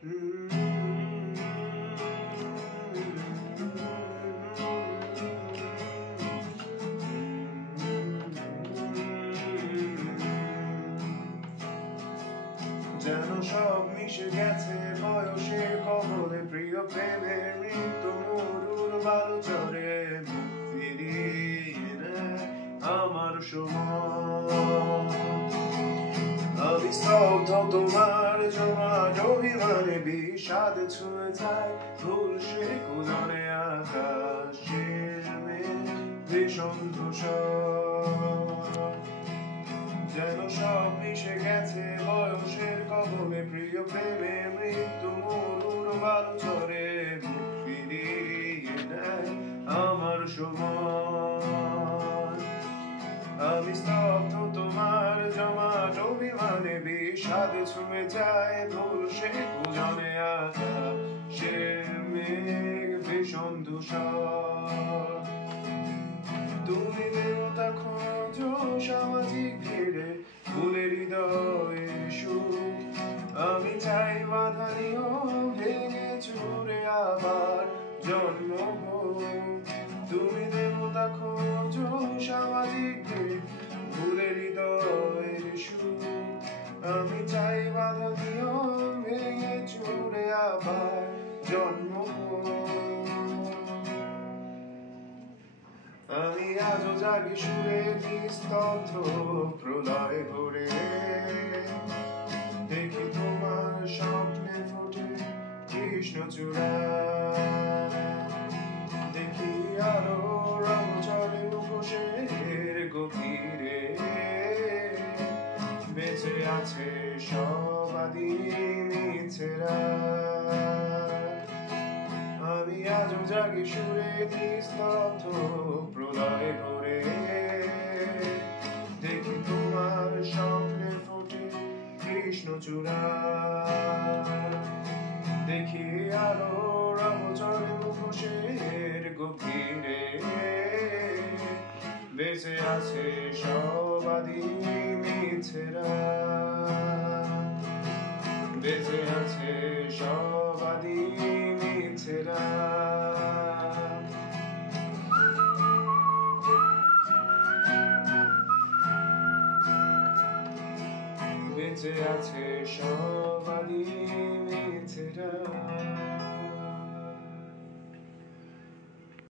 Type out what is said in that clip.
যেন সব মিশে গেছে বয়সের কবলে, প্রিয় প্রেমের মৃত্যু মরুর বালুচরে, মুখ ফিরিয়ে নেয় আমার সময়। আমি স্তব্ধ তোমার জমাট অভিমানে, বিষাদ ছুঁয়ে যায় ভুল সে কুদনে, আকাশের মেঘ ভীষণ ধূসর। যেন সব মিশে গেছে বয়সের কবলে, প্রিয় প্রেমের মৃত্যু মরুর বালুচরে, মুখ ফিরিয়ে নেয় আমার সময়। আমি স্তব্ধ তোমার জমাট অভিমানে, বিষাদ ছুঁয়ে যায় ভুল সে কুজনে, আকাশের মেঘ ভীষণ ধূসর। তুমি দেবতা খোঁজো সামাজিক ঘিরে, ফুলের হৃদয়ের সুখ, আমি চাই বাধা নিয়ম ভেঙে চুরে আবার জন্ম হোক। তুমি দেবতা খোঁজো সামাজিক ঘিরে, ফুলের হৃদয়ের সুখ, আমি চাই বাধা নিয়ম ভেঙে চুরে আবার জন্ম হোক। আমি আজও জাগি সুরে নিস্তব্ধ প্রলয় ভরে, দেখি তোমার স্বপ্নে ফোটে কৃষ্ণচূড়া, দেখি আলো রমচরে মুখোশের গভীরে, বেঁচে আছে সব আদি মিছেরা। আমি আজও জাগি সুরে নিস্তব্ধ প্রলয় ভরে, দেখি তোমার স্বপ্নে ফোটে কৃষ্ণচূড়া, দেখি আলো রমচরে মুখোশের গভীরে, বেঁচে আছে সব আদি মিছেরা, বেঁচে আছে সব আদি মিছেরা। বেঁচে আছে সব আদি মিছেরা।